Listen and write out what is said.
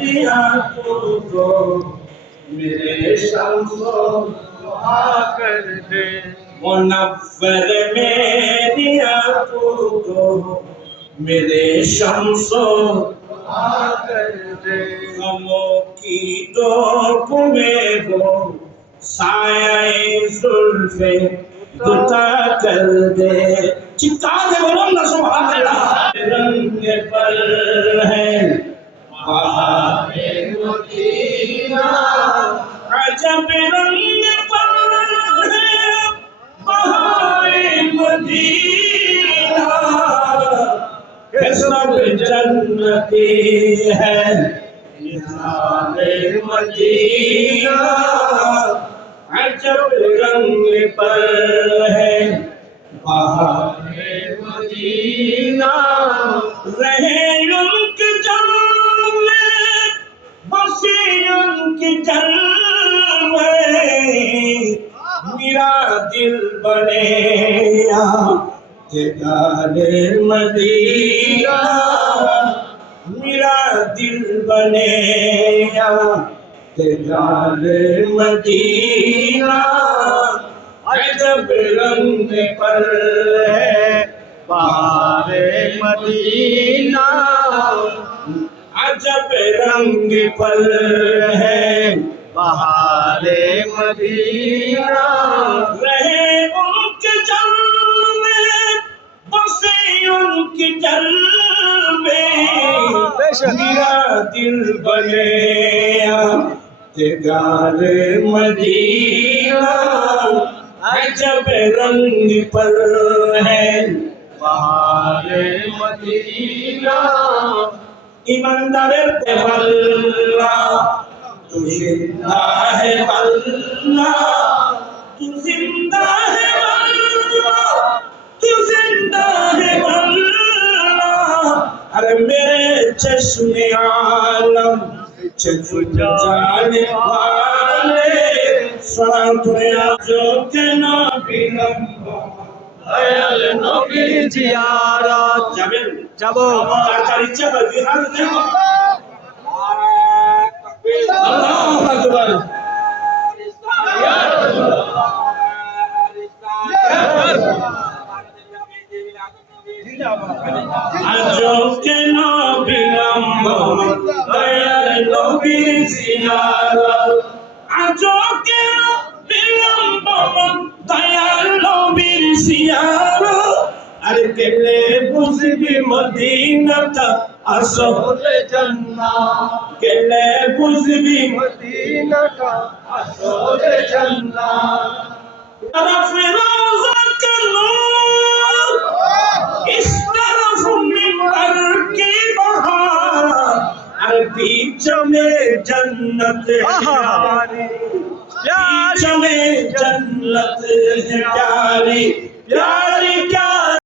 دیا تو میرے شمسو دعا کر دے منور میں دیا تو میرے شمسو دعا کر دے غموں کی دھوپ میں وہ سایہ زلف دتا کر دے چکار دے بولو نا سبحان اللہ رنگ پر ہے بہار مدینہ عجب رنگ پر ہے بہار مدینہ کہ سب جنتی ہے نثار مدینہ عجب رنگ پر ہے بہار مدینہ رہے ان کے جلوے بسی ان کے جلوے میرا دل بنے دیدار مدینہ میرا دل بنے دیدار مدینہ عجب رنگ پر ہے بہار مدینہ عجب رنگ پر ہے بہار مدینہ رہے ان کے جلوے بسے ان کے جلوے میرا دل بنے دیدار مدینہ عجب رنگ پر ہے بہار مدینہ ایماندار پہ اللہ تو زندہ ہے اللہ تو زندہ ہے اللہ تو زندہ ہے اللہ ارے میرے چشم عالم چشم جانے والے سنتیا جو کہ نبی لمبا আয়াল নবীর জিয়ারত যাবেন যাব তার ইচ্ছা হয় জিহাদ দেব আল্লাহু আকবার ইয়া রাসূলুল্লাহ আজো কেন বিলম্ব আয়াল নবীর জিয়ারত আজো কেন বিলম্ব দয়াল নবীর জিয়ারত আরে কেলে বুঝবি মদিনাটা আসলে জান্নাত কেলে বুঝবি মদিনাটা আসলে জান্নাত طرف روزہ کا نور اس طرف منبر کی بہار ارے بیچ میں جنت پیاری بیچ میں جنت پیاری